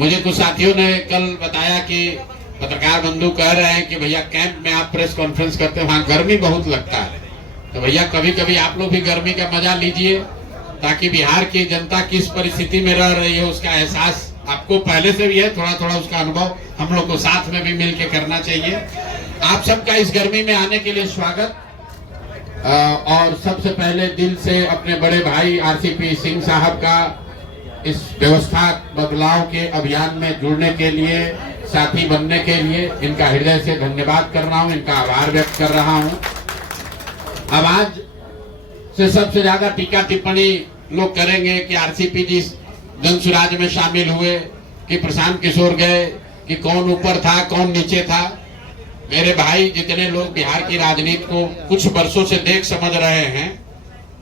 मुझे कुछ साथियों ने कल बताया कि पत्रकार बंधु कह रहे हैं कि भैया कैंप में आप प्रेस कॉन्फ्रेंस करते हैं, वहाँ गर्मी बहुत लगता है। तो भैया कभी कभी आप लोग भी गर्मी का मजा लीजिए, ताकि बिहार की जनता किस परिस्थिति में रह रही है उसका एहसास आपको पहले से भी है, थोड़ा थोड़ा उसका अनुभव हम लोग को साथ में भी मिल के करना चाहिए। आप सबका इस गर्मी में आने के लिए स्वागत। और सबसे पहले दिल से अपने बड़े भाई आरसीपी सिंह साहब का इस व्यवस्था बदलाव के अभियान में जुड़ने के लिए, साथी बनने के लिए इनका हृदय से धन्यवाद कर रहा हूं, इनका आभार व्यक्त कर रहा हूं। अब आज से सबसे ज्यादा टीका टिप्पणी लोग करेंगे कि आरसीपी जी जनसुराज में शामिल हुए, कि प्रशांत किशोर गए, कि कौन ऊपर था कौन नीचे था। मेरे भाई जितने लोग बिहार की राजनीति को कुछ वर्षों से देख समझ रहे हैं,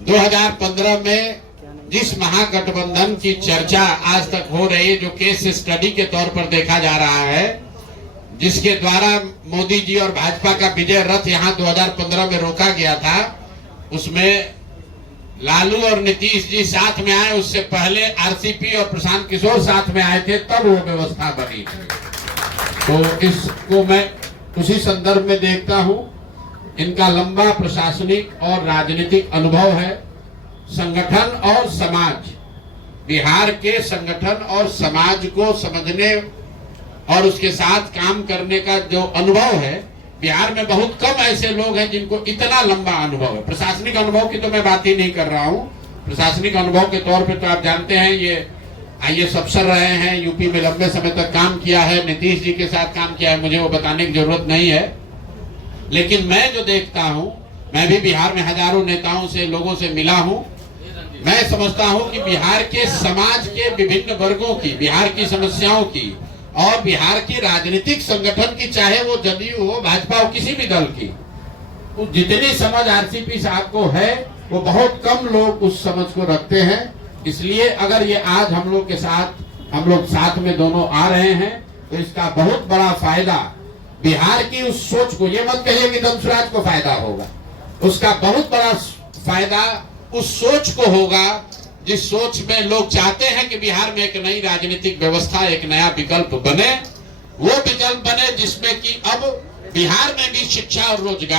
2015 में जिस महागठबंधन की चर्चा आज तक हो रही है, जो केस स्टडी के तौर पर देखा जा रहा है, जिसके द्वारा मोदी जी और भाजपा का विजय रथ यहां 2015 में रोका गया था, उसमें लालू और नीतीश जी साथ में आए। उससे पहले आरसीपी और प्रशांत किशोर साथ में आए थे, तब वो व्यवस्था बनी थी। तो इसको मैं उसी संदर्भ में देखता हूं। इनका लंबा प्रशासनिक और राजनीतिक अनुभव है। संगठन और समाज, बिहार के संगठन और समाज को समझने और उसके साथ काम करने का जो अनुभव है, बिहार में बहुत कम ऐसे लोग हैं जिनको इतना लंबा अनुभव है। प्रशासनिक अनुभव की तो मैं बात ही नहीं कर रहा हूं। प्रशासनिक अनुभव के तौर पे तो आप जानते हैं, ये आईएएस अफसर रहे हैं, यूपी में लंबे समय तक काम किया है, नीतीश जी के साथ काम किया है, मुझे वो बताने की जरूरत नहीं है। लेकिन मैं जो देखता हूं, मैं भी बिहार में हजारों नेताओं से, लोगों से मिला हूं। मैं समझता हूं कि बिहार के समाज के विभिन्न वर्गों की, बिहार की समस्याओं की और बिहार की राजनीतिक संगठन की, चाहे वो जदयू हो, भाजपा हो, किसी भी दल की, जितनी समझ आरसीपी साहब को है, वो बहुत कम लोग उस समझ को रखते हैं। इसलिए अगर ये आज हम लोग के साथ, हम लोग साथ में दोनों आ रहे हैं, तो इसका बहुत बड़ा फायदा बिहार की उस सोच को, ये मत कहिए कि जनसुराज को फायदा होगा, उसका बहुत बड़ा फायदा उस सोच को होगा, जिस सोच में लोग चाहते हैं कि बिहार में एक नई राजनीतिक व्यवस्था, एक नया विकल्प बने। वो विकल्प बने जिसमें कि अब बिहार में भी शिक्षा और रोजगार